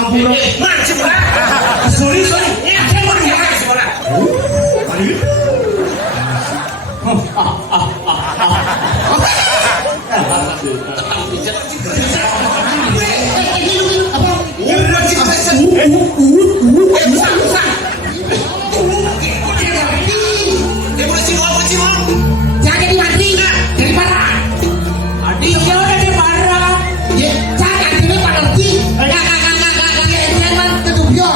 Ampun. Macam lah. Sorry. Ya, saya mau lihat sekolah. Jangan jadi mantri, jadi para. Adik ya udah jadi para. Jangan jadi panerti. Jangan ketubyo.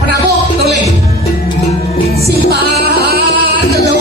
Penabuk tulis. Simpan dulu.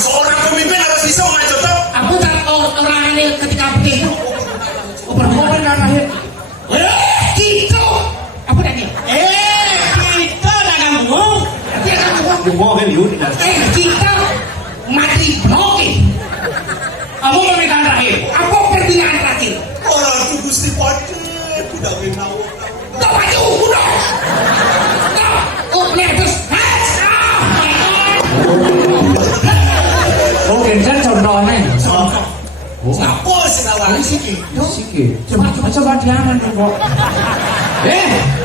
Seorang pemimpin harus bisa maju tuh. Aku tak orang ini ketika begitu. Berhubungan dengan lahir. Gitu. Apa tadi? Bunga kan yun. Kita mati bloke. Kamu pernikahan terakhir? Apa pernikahan terakhir? Orang itu Gusti Pati. Udah menau. Tak maju, udah. Oh, lihat terus. Oh, kencan contohnya. Siapa sih nawang sih? Sikit. Coba jangan kok.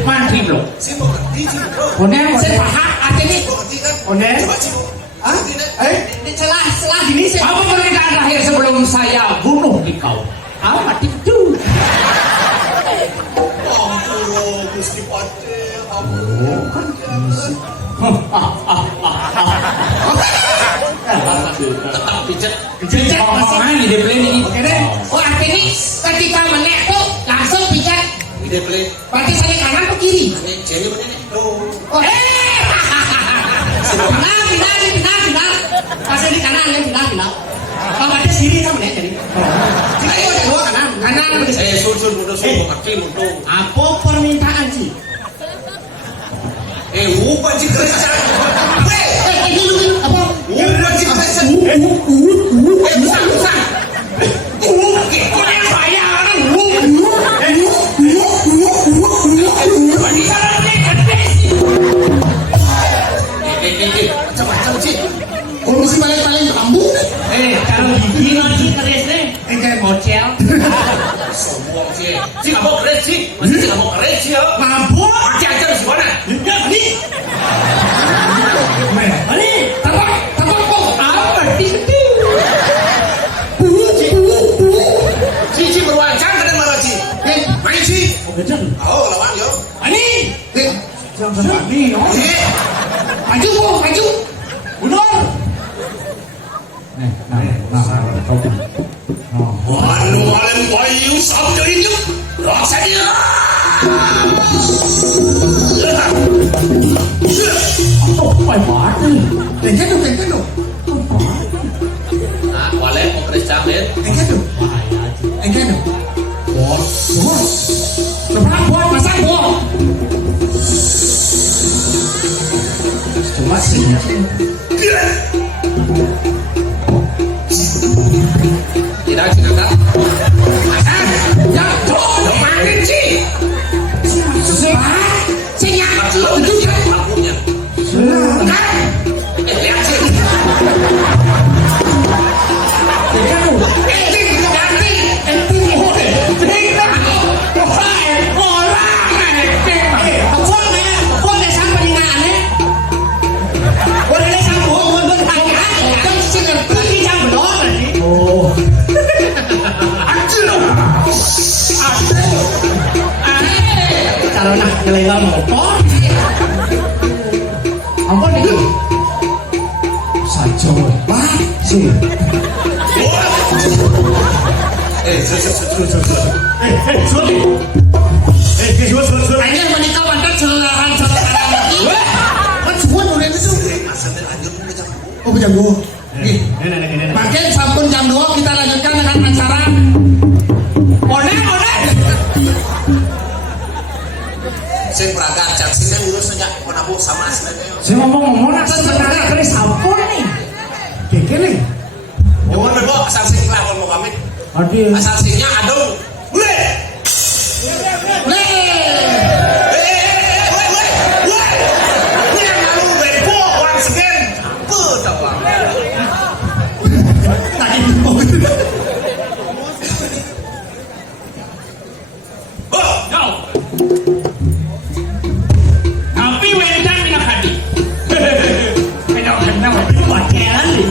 Mantri bro. Sih mau ngerti sih bro. Konen Saya paham artinya. Mau ngerti kan? Konen. Coba sih. Hah? Ini celah gini sih. Apa pernikahan terakhir sebelum saya bunuh di kau? Apa itu? Ampun, Gusti Pati. Ampun. Tetap pijat. Pijat omongan di depan ini. Oke deh. Oh artinya ketika menek tuh langsung pijat. Ide play. Berarti saya kanan atau kiri? Ini jadi mana nih? Tuh. Oh pindah. Pasal di kanan ya pindah. Kalau ada sini sama ya jadi. Ayo dua kanan. Sun udah sun mau ngerti untuk. Apa permintaan sih? Lupa sih kerja. Ini dulu apa? Lupa sih kerja. Usah. Kau yang bayaran. Macam-macam sih. Kalau mesti paling bambu. Kalau bikin sih keresnya. Kayak bocel. Sombong sih. Sih nggak mau keren sih. Masih nggak mau keren sih ya. Mabuk. Pakai aja di mana? Ya ini. Ini tabak kok. Apa itu? Cici berwajah kan marah sih. Main sih. Oh lawan yo. Ini. Jangan sekali. Maju. Mundur. Anu alam bayu sabda itu. Rasa dia. Apa mati? Tengah tu. Nah, wale mau kerja men. Tengah tu. Bos. Seberang buat pasang buat. Cuma sih. Tidak kan? Ya, coba main sih. Sinyal. Maksudnya lampunya. Lihat sih. Kalau nak ngelewat motor, apa nih? Sajo, wah sih. Hanya menikah wanita celarahan lagi. Kan semua udah itu. Oh berjanggu. Makin sampun jam 2 kita lanjutkan dengan acara. Onek. Saya peraga cak sini urus aja menabung sama Asli. Saya ngomong sebenarnya terus sampun nih. Keke nih. Jangan bego asal sing lakon mau pamit. Adil. Asal singnya adung. Boleh. Tapi wedang nak hadi. Kenal bacaran ni.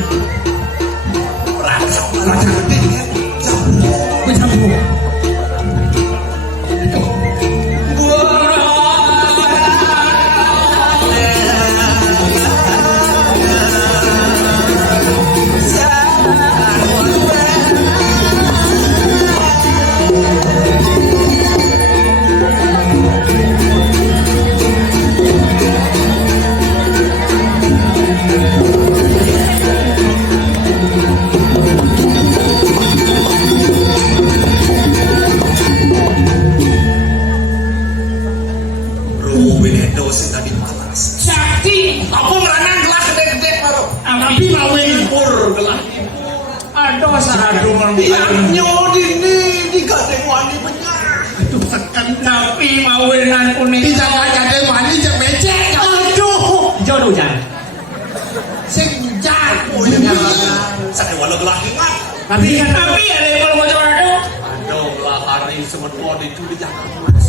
Sakti, Aku meranang gelas Tapi mau impur gelah aduh saradu iya nyodini digadeng wani benyar itu tekan tapi mau enan kuning tidak gadeng wani jek becek aduh jodoh jangan sing jago ya sakit walau gelah ingat tapi ada yang kalau mau coba aduh aduh lah hari semut mau diculik jangan mas